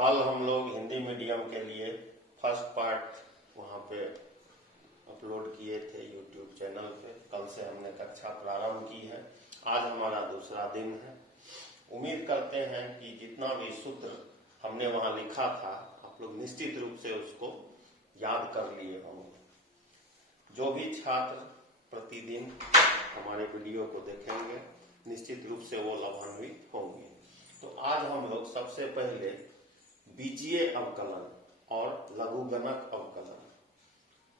कल हम लोग हिंदी मीडियम के लिए फर्स्ट पार्ट वहाँ पे अपलोड किए थे यूट्यूब चैनल पे। कल से हमने कक्षा प्रारंभ की है। आज हमारा दूसरा दिन है। उम्मीद करते हैं कि जितना भी सूत्र हमने वहाँ लिखा था आप लोग निश्चित रूप से उसको याद कर लिए होंगे। जो भी छात्र प्रतिदिन हमारे वीडियो को देखेंगे निश्चित रूप से वो लाभान्वित होंगे। तो आज हम लोग सबसे पहले बीजीय अवकलन और लघुगणक अवकलन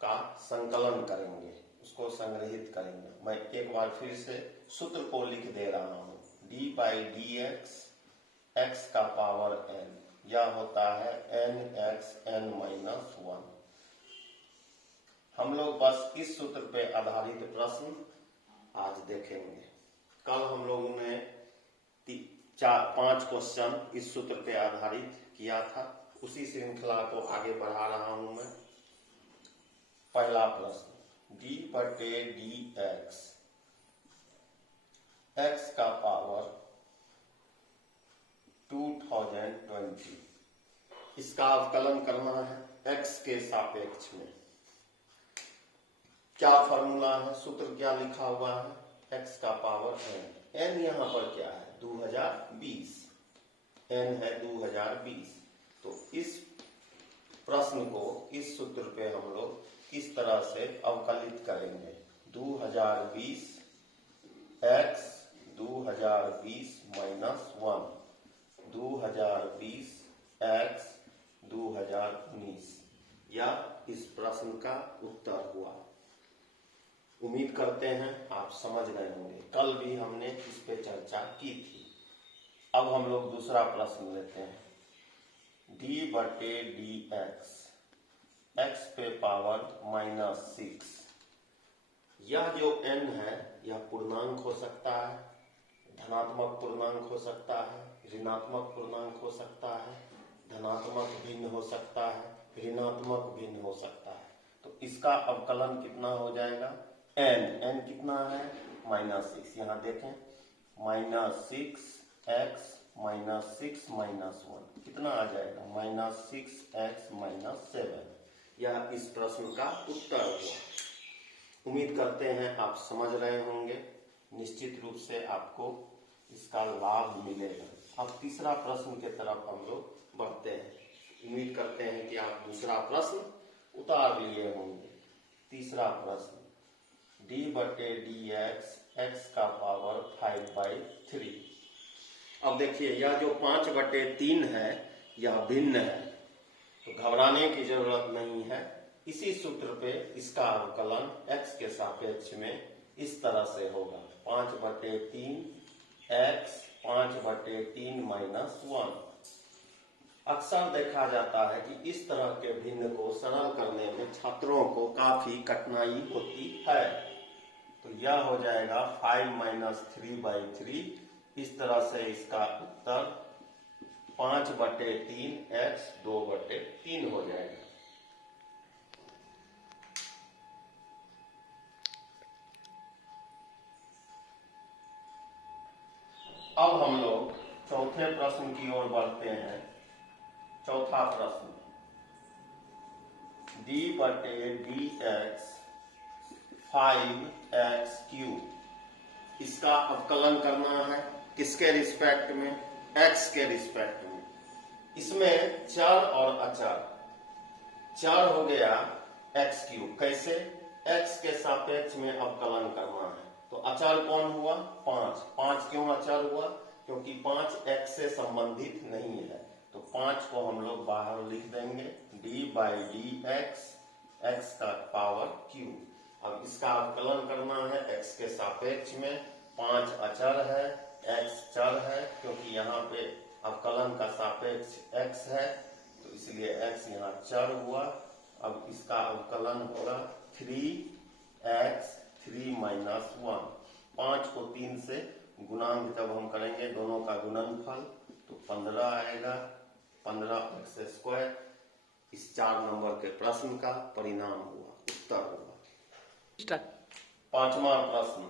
का संकलन करेंगे, उसको संग्रहित करेंगे। मैं एक बार फिर से सूत्र को लिख दे रहा हूं। D by D x x का पावर n, यह होता है n(x(n-1). हम लोग बस इस सूत्र पे आधारित प्रश्न आज देखेंगे। कल हम लोगों ने 5 क्वेश्चन इस सूत्र पे आधारित किया था। उसी श्रृंखला को आगे बढ़ा रहा हूं मैं। पहला प्रश्न, d बटे डी एक्स एक्स का पावर 2020, इसका अवकलन करना है x के सापेक्ष में। क्या फॉर्मूला है, सूत्र क्या लिखा हुआ है, x का पावर n। n यहां पर क्या है, 2020, n है 2020। तो इस प्रश्न को इस सूत्र पे हम लोग किस तरह से अवकलित करेंगे। 2020 x 2020 माइनस 1, 2020 x 2019, यह इस प्रश्न का उत्तर हुआ। उम्मीद करते हैं आप समझ गए होंगे। कल भी हमने इस पे चर्चा की थी। अब हम लोग दूसरा प्रश्न लेते हैं। d बटे डी एक्स एक्स पे पावर -6, यह जो n है यह पूर्णांक हो सकता है, धनात्मक पूर्णांक हो सकता है, ऋणात्मक पूर्णांक हो सकता है, धनात्मक भिन्न हो सकता है, ऋणात्मक भिन्न हो सकता है। तो इसका अवकलन कितना हो जाएगा, n कितना है, -6। यहाँ देखें, -6x -6 -1 कितना आ जाएगा, -6x -7। यह इस प्रश्न का उत्तर हुआ। उम्मीद करते हैं आप समझ रहे होंगे। निश्चित रूप से आपको इसका लाभ मिलेगा। अब तीसरा प्रश्न के तरफ हम लोग बढ़ते हैं। उम्मीद करते हैं कि आप दूसरा प्रश्न उतार लिए होंगे। तीसरा प्रश्न, d बटे डी एक्स एक्स का पावर 5/3। अब देखिए यह जो 5/3 है यह भिन्न है, तो घबराने की जरूरत नहीं है। इसी सूत्र पे इसका अवकलन x के सापेक्ष में इस तरह से होगा, 5/3 x 5/3 -1। अक्सर देखा जाता है कि इस तरह के भिन्न को सरल करने में छात्रों को काफी कठिनाई होती है। तो यह हो जाएगा 5 - 3/3। इस तरह से इसका उत्तर 5/3 x 2/3 हो जाएगा। अब हम लोग चौथे प्रश्न की ओर बढ़ते हैं। चौथा प्रश्न, d बटे डी एक्स 5x³, इसका अवकलन करना है किसके रिस्पेक्ट में, x के रिस्पेक्ट में। इसमें चर और अचर, चर हो गया x³, कैसे, x के सापेक्ष में अवकलन करना है। तो अचर कौन हुआ, 5 क्यों अचर हुआ, क्योंकि 5 x से संबंधित नहीं है। तो 5 को हम लोग बाहर लिख देंगे, d by D x x का पावर q। अब इसका अवकलन करना है x के सापेक्ष में। 5 अचर है, x चर है, क्योंकि यहाँ पे अवकलन का सापेक्ष x है, तो इसलिए x यहाँ चर हुआ। अब इसका अवकलन होगा 3x 3 -1। 5 को 3 से गुणांक जब हम करेंगे दोनों का गुणनफल तो 15 आएगा, 15x²। इस 4 नंबर के प्रश्न का परिणाम हुआ, उत्तर हुआ। पांचवा प्रश्न,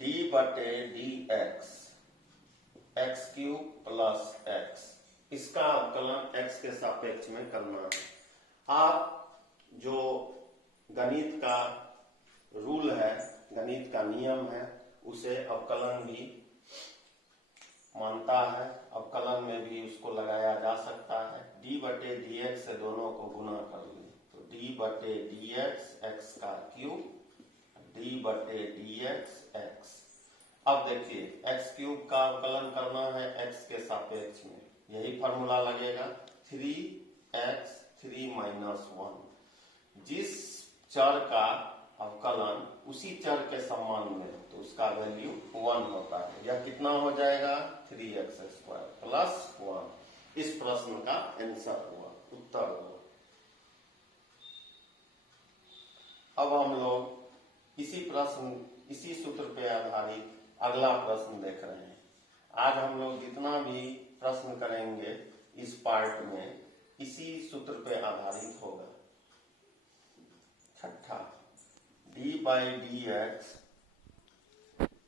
d बटे डी एक्स x³ + x, इसका अवकलन x के सापेक्ष में करना है। आप जो गणित का रूल है, गणित का नियम है, उसे अवकलन भी मानता है। अवकलन में भी उसको लगाया जा सकता है। d बटे dx से दोनों को गुना कर लें तो d बटे dx x का क्यूब, d बटे dx x। अब देखिए x क्यूब का अवकलन करना है x के सापेक्ष में, यही फॉर्मूला लगेगा 3x 3 माइनस 1। जिस चर का अवकलन उसी चर के समान में तो उसका वैल्यू 1 होता है। यह कितना हो जाएगा 3x² प्लस 1। इस प्रश्न का आंसर हुआ, उत्तर हुआ। अब हम लोग इसी सूत्र पे आधारित अगला प्रश्न देख रहे हैं। आज हम लोग जितना भी प्रश्न करेंगे इस पार्ट में इसी सूत्र पे आधारित होगा। छठा, d by dx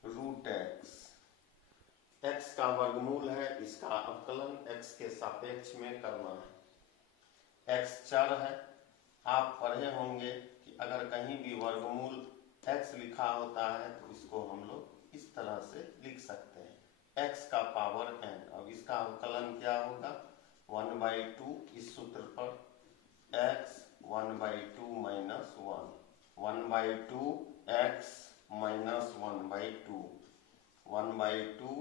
root x, x का वर्गमूल है, इसका अवकलन x के सापेक्ष में करना है। x चर है, आप पढ़े होंगे कि अगर कहीं भी वर्गमूल x लिखा होता है तो इसको हम लोग इस तरह से लिख सकते हैं, x का पावर n। अब इसका अवकलन क्या होगा 1/2, इस सूत्र पर x 1/2 minus 1, 1/2 x minus 1/2, 1/2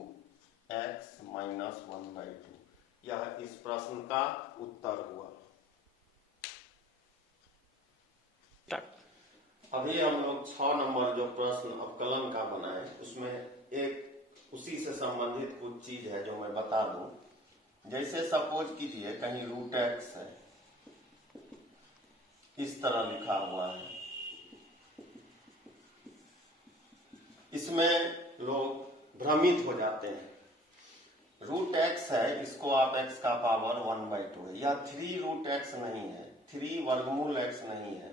x minus 1/2। यह इस प्रश्न का उत्तर हुआ। अभी हम लोग 6 नंबर जो प्रश्न अवकलन का बनाए उसमें एक उसी से संबंधित कुछ चीज है जो मैं बता दूं। जैसे सपोज कीजिए कहीं रूट x है, इस तरह लिखा हुआ है, इसमें लोग भ्रमित हो जाते हैं। रूट x है, इसको आप x का पावर 1/2 है। यह 3 रूट x नहीं है, 3 वर्गमूल x नहीं है,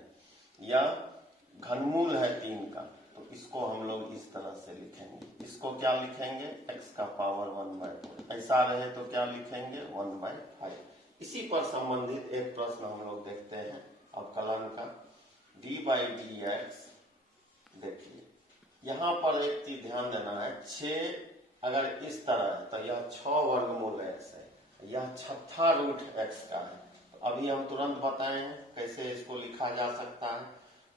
यह घनमूल है 3 का। तो इसको हम लोग इस तरह से लिखेंगे। इसको क्या लिखेंगे x का पावर 1/2। ऐसा रहे तो क्या लिखेंगे 1/5। इसी पर संबंधित एक प्रश्न हम लोग देखते हैं अवकलन का, d बाई dx। देखिए यहाँ पर एक चीज ध्यान देना है, 6 अगर इस तरह है तो यह 6 वर्गमूल x है, यह छठा रूट x का है। तो अभी हम तुरंत बताएं कैसे इसको लिखा जा सकता है।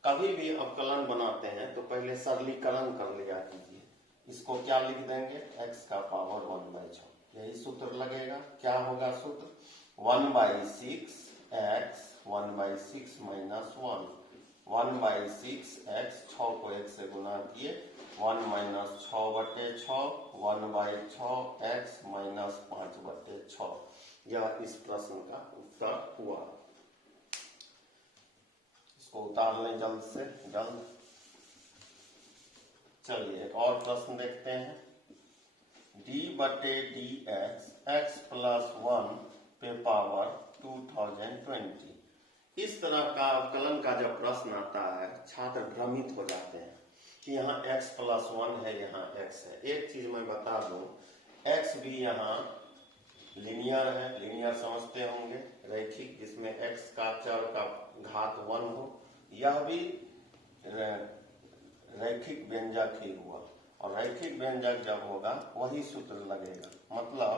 कभी भी अवकलन बनाते हैं तो पहले सरलीकरण कर लिया कीजिए। इसको क्या लिख देंगे x का पावर 1/6, यही सूत्र लगेगा। क्या होगा सूत्र 1/6 x 1/6 माइनस 1, 1/6 x, 6 को 1 से गुना किए 1 माइनस 6/6, 1/6 x माइनस 5/6। यह इस प्रश्न का उत्तर हुआ। इसको उतार लें जल्द से जल्द। चलिए एक और प्रश्न देखते हैं। d बटे dx x प्लस 1 पे पावर 2020। इस तरह का अवकलन का जब प्रश्न आता है छात्र भ्रमित हो जाते हैं कि यहाँ x प्लस 1 है, यहाँ x है। एक चीज मैं बता दूं, x भी यहाँ लीनियर है, लीनियर समझते होंगे, रैखिक, जिसमें x का चर का घात 1 हो। यह भी रैखिक व्यंजक ही हुआ, और रैखिक व्यंजक जब होगा वही सूत्र लगेगा। मतलब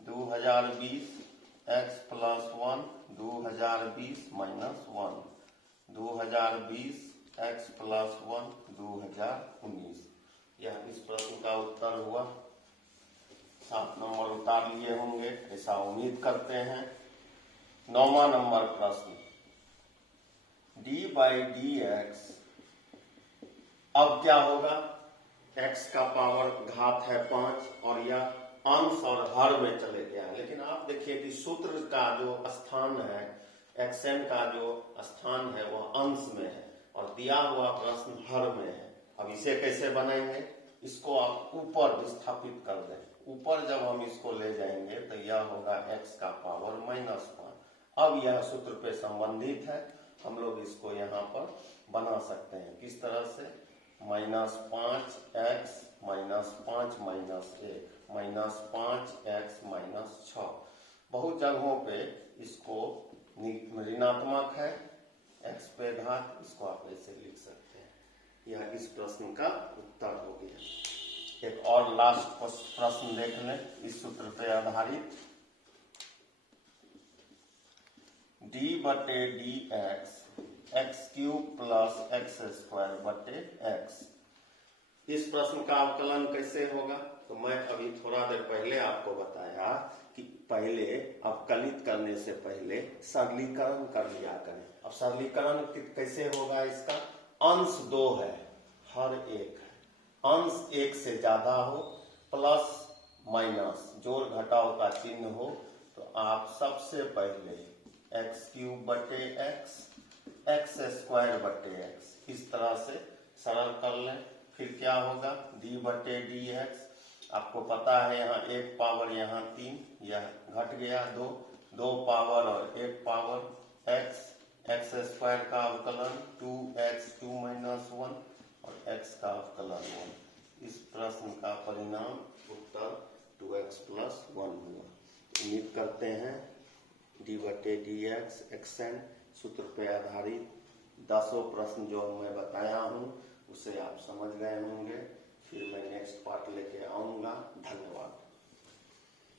2020 x plus 1, 2020 minus 1, 2020 x plus 1, 2019। यह इस प्रश्न का उत्तर हुआ। 7 नंबर उतार लिए होंगे, ऐसा उम्मीद करते हैं। 9वां नंबर प्रश्न, d बाई dx। अब क्या होगा, x का पावर घात है 5 और यह अंश और हर में चले गया है। लेकिन आप देखिए कि सूत्र का जो स्थान है, xn का जो स्थान है वह अंश में है और दिया हुआ प्रश्न हर में है। अब इसे कैसे बनाएंगे, इसको आप ऊपर विस्थापित कर दें। ऊपर जब हम इसको ले जाएंगे तो यह होगा x का पावर -5। अब यह सूत्र पे संबंधित है, हम लोग इसको यहाँ पर बना सकते हैं। किस तरह से, -5x -5 -1 -5x -6। बहुत जगहों पे इसको ऋणात्मक है, x पे घात, इसको आप ऐसे लिख सकते हैं। यह इस प्रश्न का उत्तर हो गया। एक और लास्ट प्रश्न देख लें इस सूत्र पे आधारित। d बटे D x cube plus x square बटे एक्स। इस प्रश्न का अवकलन कैसे होगा? तो मैं अभी थोड़ा देर पहले आपको बताया कि पहले अवकलित करने से पहले सरलीकरण कर लिया करें। अब सरलीकरण कैसे होगा? इसका अंश 2 है, हर एक है, अंश 1 से ज्यादा हो, प्लस माइनस जोड़ घटाव का चिन्ह हो, तो आप सबसे पहले एक्स क्यूब बटे एक्स स्क्वायर बटे एक्स इस तरह से सरल कर लें। फिर क्या होगा? डी बटे डी एक्स, आपको पता है यहाँ एक पावर यहाँ 3, यह घट गया 2 पावर और 1 पावर एक्स स्क्वायर का अवकलन 2x 2 माइनस 1 और x का अवकलन 1। इस प्रश्न का परिणाम उत्तर 2x प्लस 1 हुआ। उम्मीद करते हैं डी बटे डी एक्स एन सूत्र पे आधारित 10 प्रश्न जो मैं बताया हूँ उसे आप समझ गए होंगे। फिर मैं नेक्स्ट पार्ट लेके आऊंगा। धन्यवाद।